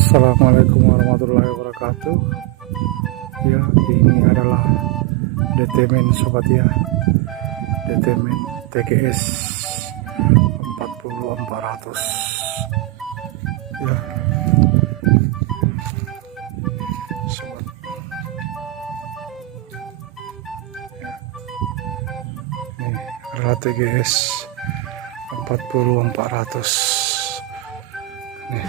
Assalamualaikum warahmatullahi wabarakatuh. Ya, ini adalah DTMan sobat ya. DTMan TGS 40400. Ya. Sobat. Ya. Ini adalah TGS 40400. Nih.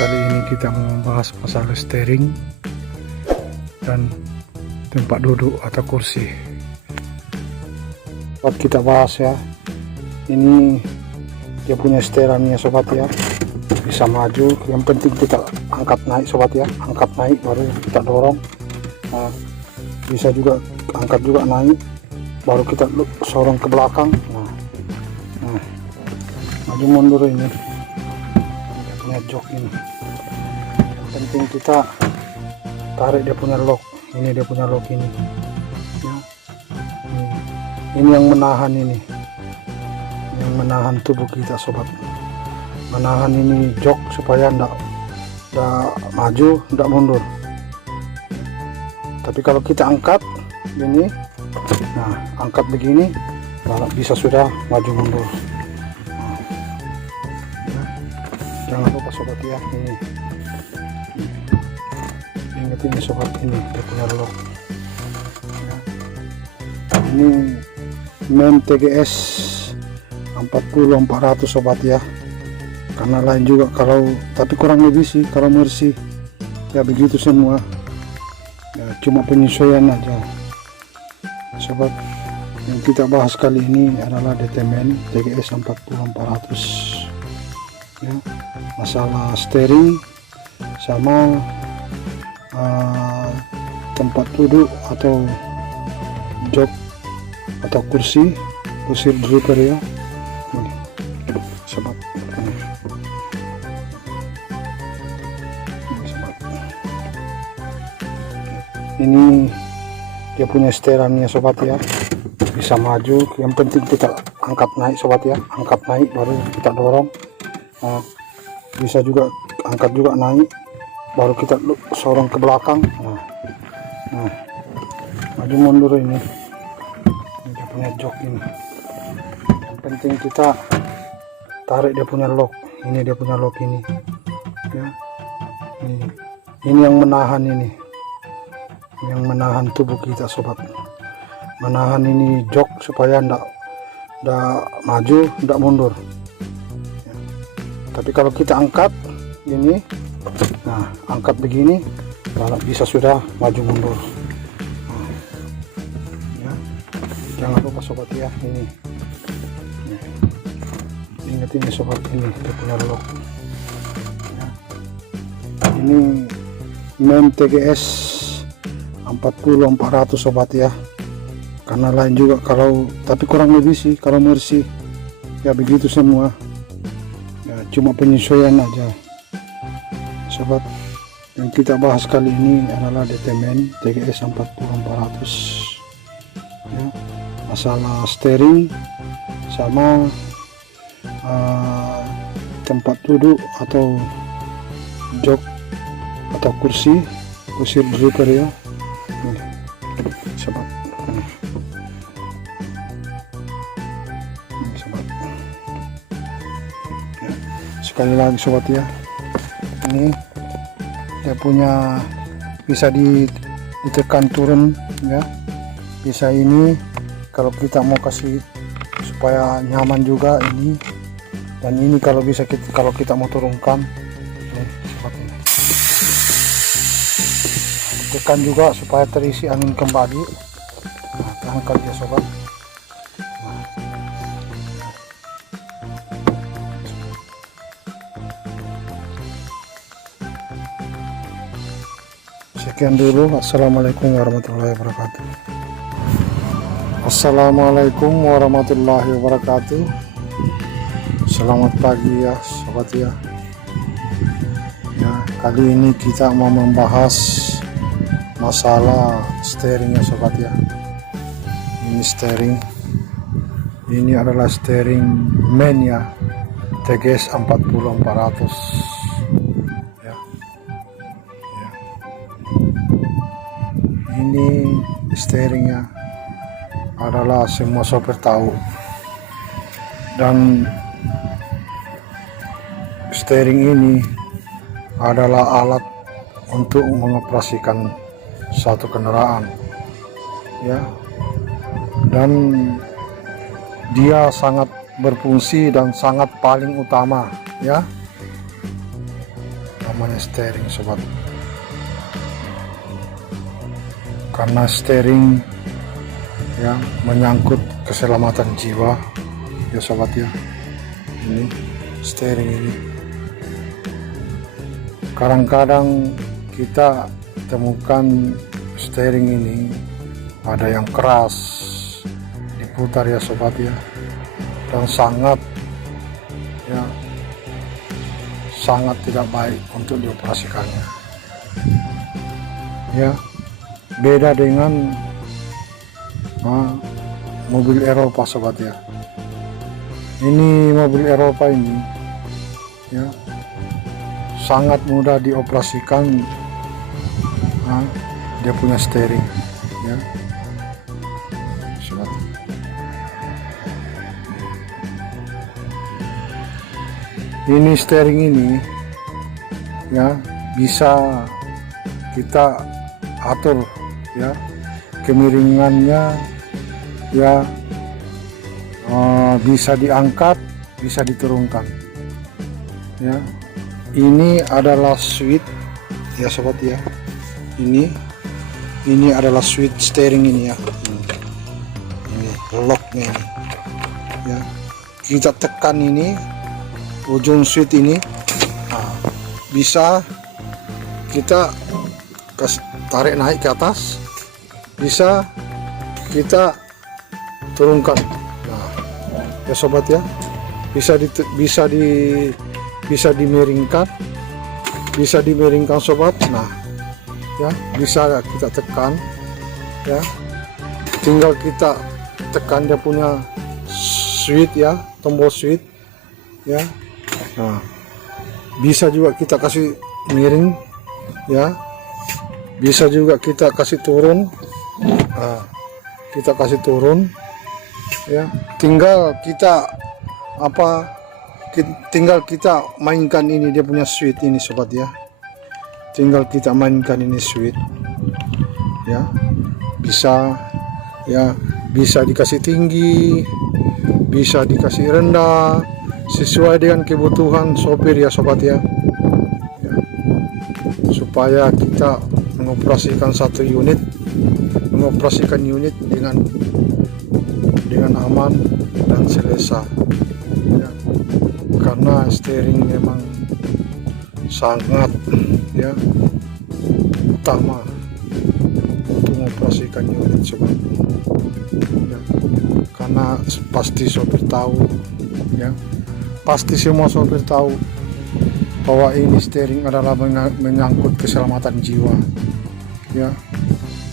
Kali ini kita mau membahas masalah steering dan tempat duduk atau kursi. Sobat, kita bahas ya. Ini dia punya steerannya sobat ya, bisa maju. Yang penting kita angkat naik sobat ya, angkat naik baru kita dorong. Nah, bisa juga angkat juga naik baru kita sorong ke belakang. Nah, maju mundur ini. Jok ini yang penting kita tarik dia punya lock. Ini dia punya lock ini ya. Ini yang menahan, ini yang menahan tubuh kita sobat, menahan ini jok supaya ndak maju ndak mundur. Tapi kalau kita angkat ini, nah angkat begini bisa sudah maju mundur. Jangan lupa sobat ya, ini ingat ini sobat, ini dia punya lock ya. Ini main TGS 40400 sobat ya, karena lain juga kalau, tapi kurang lebih sih kalau Mercy ya begitu semua ya, cuma penyesuaian aja sobat. Yang kita bahas kali ini adalah DTMan TGS 40400 ya, masalah steering sama tempat duduk atau jok atau kursi driver ya. Ini sobat, ini dia punya steerannya sobat ya, bisa maju. Yang penting kita angkat naik sobat ya, angkat naik baru kita dorong. Nah, bisa juga angkat juga naik baru kita sorong ke belakang. Nah, maju mundur ini dia punya jok ini. Yang penting kita tarik dia punya lock. Ini dia punya lock ini ya. Ini yang menahan, ini yang menahan tubuh kita sobat, menahan ini jok supaya ndak maju ndak mundur. Tapi kalau kita angkat ini, nah angkat begini bisa sudah maju mundur. Ya. Jangan lupa sobat ya, ini ingat ini sobat, ini dia punya lock ya. Ini main TGS 40400 sobat ya, karena lain juga kalau, tapi kurang lebih sih kalau Mercy ya begitu semua. Cuma penyesuaian aja sobat. Yang kita bahas kali ini adalah DTMan TGS 40400 ya, masalah steering sama tempat duduk atau jok atau kursi driver ya. Ini sobat, sekali lagi sobat ya, ini dia punya bisa ditekan turun ya, bisa ini kalau kita mau kasih supaya nyaman juga ini, dan ini kalau bisa kalau kita mau turunkan nih sobat, ini tekan juga supaya terisi angin kembali. Nah, angkat ya sobat. Sekian dulu. Assalamualaikum warahmatullahi wabarakatuh. Assalamualaikum warahmatullahi wabarakatuh. Selamat pagi ya sobat ya. Ya, kali ini kita mau membahas masalah steeringnya sobat ya. Ini steering Ini adalah steering main ya, TGS 40400 ya. Ya. Ini steeringnya adalah semua sopir tahu, dan steering ini adalah alat untuk mengoperasikan satu kendaraan ya, dan dia sangat berfungsi dan sangat paling utama ya, namanya steering sobat. Karena steering ya menyangkut keselamatan jiwa ya sobat ya. Ini steering ini kadang-kadang kita temukan steering ini ada yang keras diputar ya sobat ya, dan sangat tidak baik untuk dioperasikannya ya. Beda dengan mobil Eropa sobat ya. Ini mobil Eropa ini ya sangat mudah dioperasikan, dia punya steering ya sobat. Ini steering ini ya bisa kita atur ya, kemiringannya ya, bisa diangkat, bisa diturunkan ya. Ini adalah switch ya sobat ya. Ini adalah switch steering ini ya. Ini locknya ini ya. Kita tekan ini ujung switch ini, bisa kita tarik naik ke atas, bisa kita turunkan. Nah ya sobat ya, bisa dimiringkan sobat. Nah ya, bisa kita tekan ya, tinggal kita tekan dia punya switch ya, tombol switch ya. Nah bisa juga kita kasih miring ya, bisa juga kita kasih turun. Kita kasih turun ya, tinggal kita tinggal kita mainkan ini, dia punya switch ini sobat ya. Tinggal kita mainkan ini switch ya, bisa ya, bisa dikasih tinggi, bisa dikasih rendah, sesuai dengan kebutuhan sopir ya sobat ya, supaya kita mengoperasikan satu unit, mengoperasikan unit dengan aman dan selesa ya. Karena steering memang sangat ya utama untuk mengoperasikan unit sobat ya. Karena pasti sopir tahu ya, pasti semua sopir tahu bahwa ini steering adalah menyangkut keselamatan jiwa ya.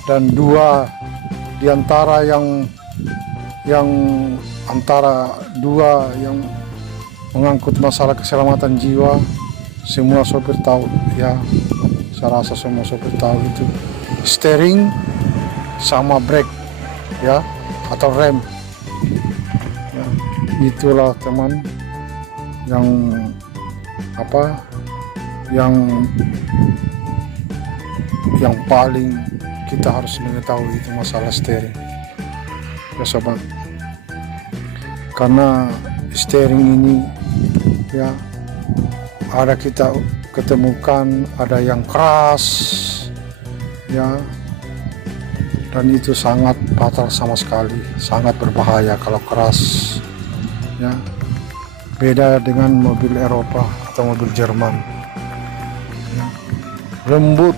Dan dua diantara yang antara dua yang mengangkut masalah keselamatan jiwa, semua sopir tahu ya. Saya rasa semua sopir tahu itu steering sama brake ya, atau rem ya. Itulah teman yang paling kita harus mengetahui itu masalah steering ya sobat. Karena steering ini ya, ada kita ketemukan ada yang keras ya, dan itu sangat fatal sama sekali, sangat berbahaya kalau keras ya. Beda dengan mobil Eropa atau mobil Jerman ya. Lembut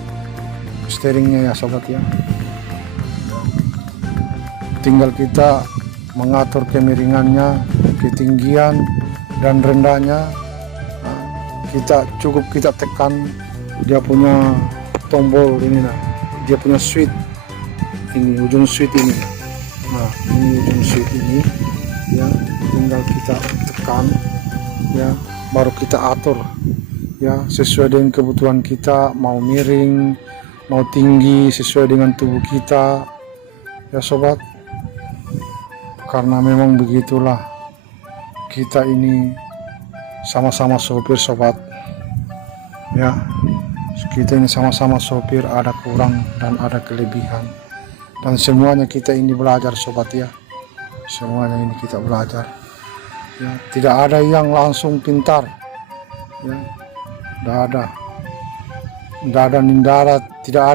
steeringnya ya sobat ya. Tinggal kita mengatur kemiringannya, ketinggian dan rendahnya. Kita tekan dia punya tombol ini, nah dia punya switch ini, ujung switch ini. Nah ini ujung switch ini ya tinggal kita tekan ya, baru kita atur ya sesuai dengan kebutuhan kita, mau miring mau tinggi sesuai dengan tubuh kita ya sobat. Karena memang begitulah, kita ini sama-sama sopir sobat ya, kita ini sama-sama sopir, ada kurang dan ada kelebihan, dan semuanya kita ini belajar sobat ya, semuanya ini kita belajar ya. Tidak ada yang langsung pintar ya, tidak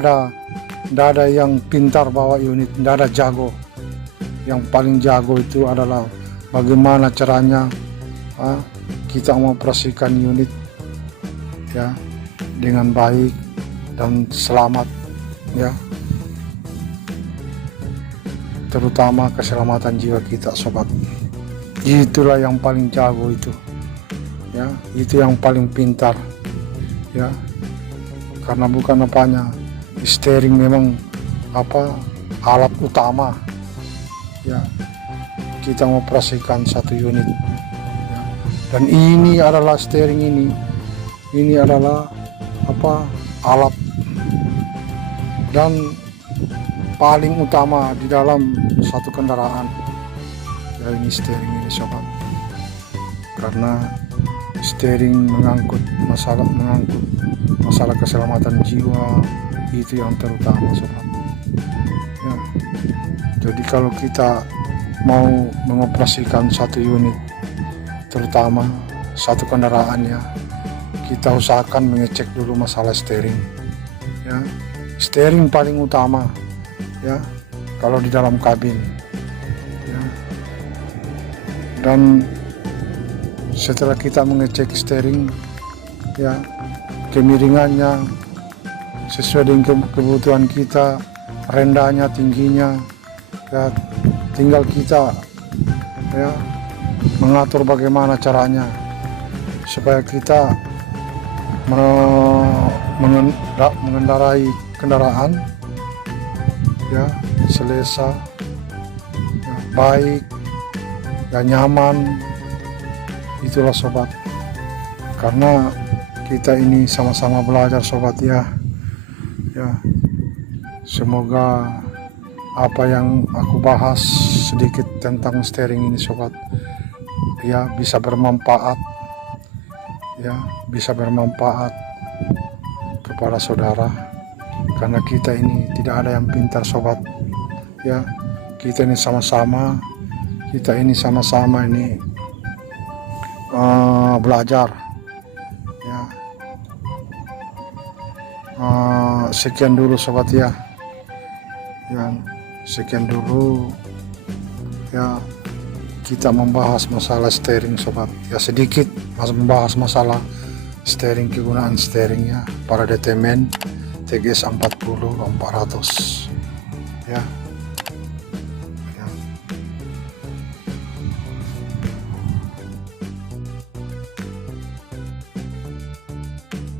ada yang pintar bawa unit, tidak ada jago. Yang paling jago itu adalah bagaimana caranya kita mengoperasikan unit ya dengan baik dan selamat ya, terutama keselamatan jiwa kita sobat. Itulah yang paling jago itu ya, itu yang paling pintar ya. Karena bukan apanya, steering memang alat utama ya, kita mengoperasikan satu unit ya. Dan ini adalah steering ini adalah alat dan paling utama di dalam satu kendaraan ya, ini steering ini sobat. Karena steering mengangkut masalah keselamatan jiwa, itu yang terutama sobat ya. Jadi kalau kita mau mengoperasikan satu unit, terutama satu kendaraan ya, kita usahakan mengecek dulu masalah steering ya. Steering paling utama ya kalau di dalam kabin ya. Dan setelah kita mengecek steering ya, kemiringannya sesuai dengan kebutuhan kita, rendahnya tingginya ya, tinggal kita ya mengatur bagaimana caranya supaya kita mengendarai kendaraan ya selesa ya, baik ya, nyaman. Itulah sobat, karena kita ini sama-sama belajar sobat ya. Semoga apa yang aku bahas sedikit tentang steering ini sobat ya bisa bermanfaat ya, bisa bermanfaat kepada saudara. Karena kita ini tidak ada yang pintar sobat ya, kita ini sama-sama ini belajar ya. Sekian dulu sobat ya, sekian dulu ya, kita membahas masalah steering sobat ya, sedikit membahas masalah steering, kegunaan steeringnya para DTM TGS 40 400 ya.